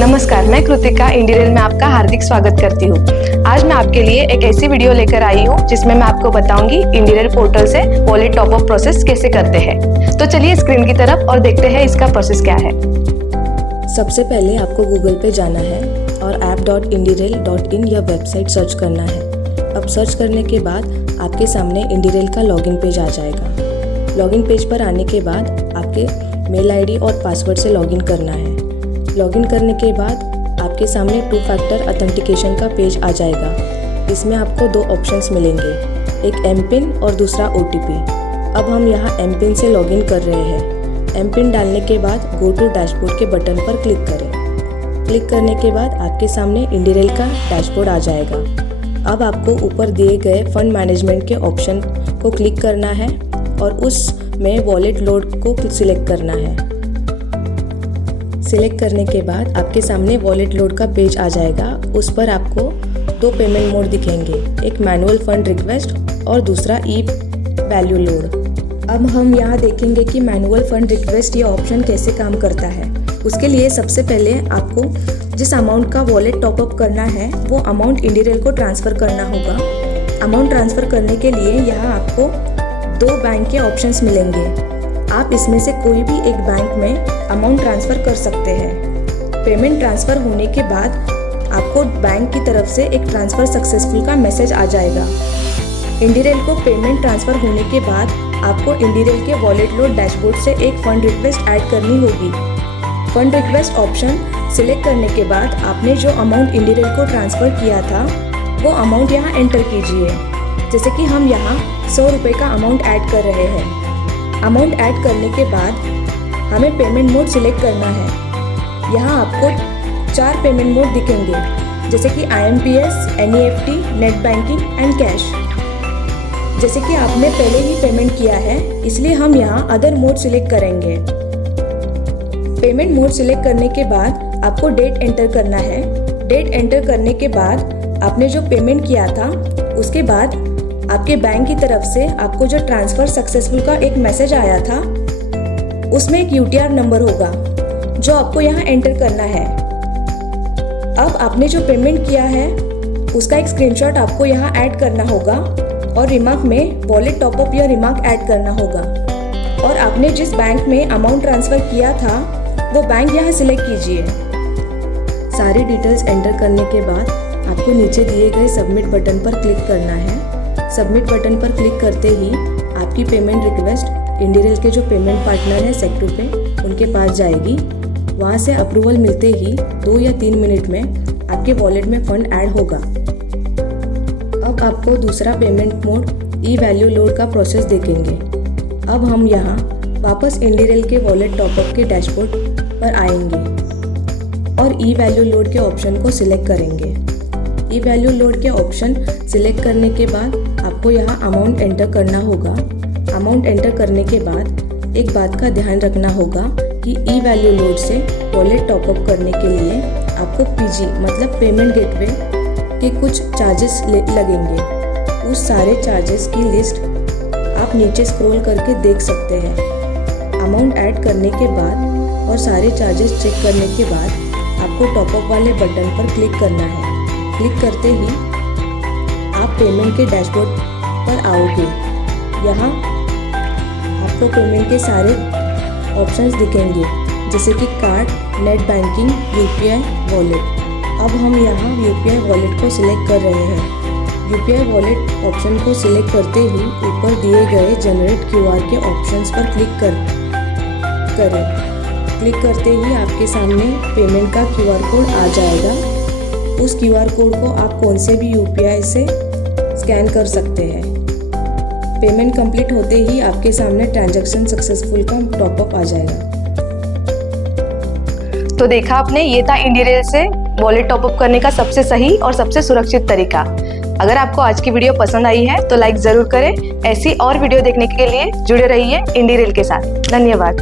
नमस्कार, मैं कृतिका इंडीरेल में आपका हार्दिक स्वागत करती हूँ। आज मैं आपके लिए एक ऐसी वीडियो लेकर आई हूँ जिसमें मैं आपको बताऊंगी इंडीरेल पोर्टल से वॉलेट टॉप अप प्रोसेस कैसे करते हैं। तो चलिए स्क्रीन की तरफ और देखते हैं इसका प्रोसेस क्या है। सबसे पहले आपको गूगल पे जाना है और app.indierail.in यह वेबसाइट सर्च करना है। अब सर्च करने के बाद आपके सामने इंडीरेल का लॉगिन पेज आ जाएगा। लॉगिन पेज पर आने के बाद आपके मेल आईडी और पासवर्ड से लॉगिन करना है। लॉगिन करने के बाद आपके सामने 2 फैक्टर ऑथेंटिकेशन का पेज आ जाएगा। इसमें आपको 2 ऑप्शंस मिलेंगे, एक एमपिन और दूसरा OTP। अब हम यहाँ एमपिन से लॉगिन कर रहे हैं। एमपिन डालने के बाद गो टू डैशबोर्ड के बटन पर क्लिक करें। क्लिक करने के बाद आपके सामने इंडीरेल का डैशबोर्ड आ जाएगा। अब आपको ऊपर दिए गए फंड मैनेजमेंट के ऑप्शन को क्लिक करना है और उसमें वॉलेट लोड को सिलेक्ट करना है। सिलेक्ट करने के बाद आपके सामने वॉलेट लोड का पेज आ जाएगा। उस पर आपको 2 पेमेंट मोड दिखेंगे, एक मैनुअल फंड रिक्वेस्ट और दूसरा ई वैल्यू लोड। अब हम यहाँ देखेंगे कि मैनुअल फंड रिक्वेस्ट ये ऑप्शन कैसे काम करता है। उसके लिए सबसे पहले आपको जिस अमाउंट का वॉलेट टॉपअप करना है वो अमाउंट इंडीरेल को ट्रांसफ़र करना होगा। अमाउंट ट्रांसफ़र करने के लिए यहाँ आपको 2 बैंक के ऑप्शंस मिलेंगे। आप इसमें से कोई भी एक बैंक में अमाउंट ट्रांसफ़र कर सकते हैं। पेमेंट ट्रांसफ़र होने के बाद आपको बैंक की तरफ से एक ट्रांसफ़र सक्सेसफुल का मैसेज आ जाएगा। इंडीरेल को पेमेंट ट्रांसफ़र होने के बाद आपको इंडीरेल के वॉलेट लोड डैशबोर्ड से एक फ़ंड रिक्वेस्ट ऐड करनी होगी। फ़ंड रिक्वेस्ट ऑप्शन सिलेक्ट करने के बाद आपने जो अमाउंट इंडीरेल को ट्रांसफ़र किया था वो अमाउंट यहाँ एंटर कीजिए। जैसे कि हम यहाँ 100 रुपये का अमाउंट ऐड कर रहे हैं। अमाउंट ऐड करने के बाद हमें पेमेंट मोड सिलेक्ट करना है। यहाँ आपको 4 पेमेंट मोड दिखेंगे, जैसे कि IMPS, NEFT, net banking and cash. जैसे कि आपने पहले ही पेमेंट किया है इसलिए हम यहाँ अदर मोड सिलेक्ट करेंगे। पेमेंट मोड सिलेक्ट करने के बाद आपको डेट एंटर करना है। डेट एंटर करने के बाद आपने जो पेमेंट किया था उसके बाद आपके बैंक की तरफ से आपको जो ट्रांसफ़र सक्सेसफुल का एक मैसेज आया था उसमें एक UTR नंबर होगा जो आपको यहाँ एंटर करना है। अब आपने जो पेमेंट किया है उसका एक स्क्रीनशॉट आपको यहाँ ऐड करना होगा और रिमार्क में वॉलेट टॉपअप या रिमार्क ऐड करना होगा। और आपने जिस बैंक में अमाउंट ट्रांसफ़र किया था वो बैंक यहाँ सिलेक्ट कीजिए। सारी डिटेल्स एंटर करने के बाद आपको नीचे दिए गए सबमिट बटन पर क्लिक करना है। सबमिट बटन पर क्लिक करते ही आपकी पेमेंट रिक्वेस्ट इंडीरेल के जो पेमेंट पार्टनर है सेक्टर पे उनके पास जाएगी। वहाँ से अप्रूवल मिलते ही 2 या 3 मिनट में आपके वॉलेट में फंड ऐड होगा। अब आपको दूसरा पेमेंट मोड ई वैल्यू लोड का प्रोसेस देखेंगे। अब हम यहाँ वापस इंडीरेल के वॉलेट टॉपअप के डैशबोर्ड पर आएंगे और ई वैल्यू लोड के ऑप्शन को सिलेक्ट करेंगे। ई वैल्यू लोड के ऑप्शन सिलेक्ट करने के बाद आपको यहाँ अमाउंट एंटर करना होगा। अमाउंट एंटर करने के बाद एक बात का ध्यान रखना होगा कि ई वैल्यू लोड से वॉलेट टॉपअप करने के लिए आपको PG मतलब पेमेंट गेटवे के कुछ चार्जेस लगेंगे। उस सारे चार्जेस की लिस्ट आप नीचे स्क्रॉल करके देख सकते हैं। अमाउंट ऐड करने के बाद और सारे चार्जेस चेक करने के बाद आपको टॉपअप वाले बटन पर क्लिक करना है। क्लिक करते ही आप पेमेंट के डैशबोर्ड पर आओगे। यहाँ आपको पेमेंट के सारे ऑप्शंस दिखेंगे, जैसे कि card, net banking, UPI, wallet. अब हम यहाँ UPI वॉलेट को सिलेक्ट कर रहे हैं। UPI वॉलेट ऑप्शन को सिलेक्ट करते ही ऊपर दिए गए जनरेट QR के ऑप्शंस पर क्लिक करें। क्लिक करते ही आपके सामने पेमेंट का QR कोड आ जाएगा। उस QR कोड को आप कौन से भी UPI से स्कैन कर सकते हैं। पेमेंट कंप्लीट होते ही आपके सामने ट्रांजैक्शन सक्सेसफुल का टॉपअप आ जाएगा। तो देखा आपने, ये था इंडीरेल से वॉलेट टॉपअप करने का सबसे सही और सबसे सुरक्षित तरीका। अगर आपको आज की वीडियो पसंद आई है तो लाइक ज़रूर करें। ऐसी और वीडियो देखने के लिए जुड़े रहिए इंडीरेल के साथ। धन्यवाद।